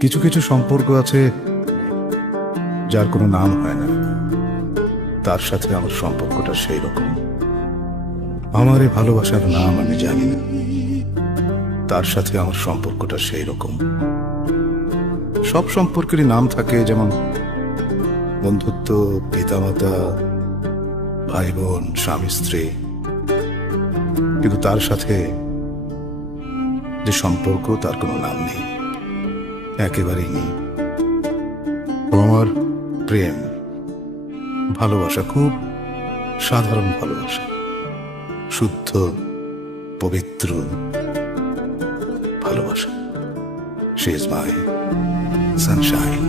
কিছু কিছু সম্পর্ক আছে যার কোনো নাম হয় না, তার সাথে আমার সম্পর্কটা সেই রকম। আমার এই ভালোবাসার নাম আমি জানি না, তার সাথে আমার সম্পর্কটা সেই রকম। সব সম্পর্কেরই নাম থাকে, যেমন বন্ধুত্ব, পিতামাতা, ভাই বোন, স্বামী স্ত্রী। কিন্তু তার সাথে যে সম্পর্ক, তার কোনো নাম নেই, একেবারেই নেই। ও আমার প্রেম, ভালোবাসা, খুব সাধারণ ভালোবাসা, শুদ্ধ পবিত্র ভালোবাসা। She is my sunshine.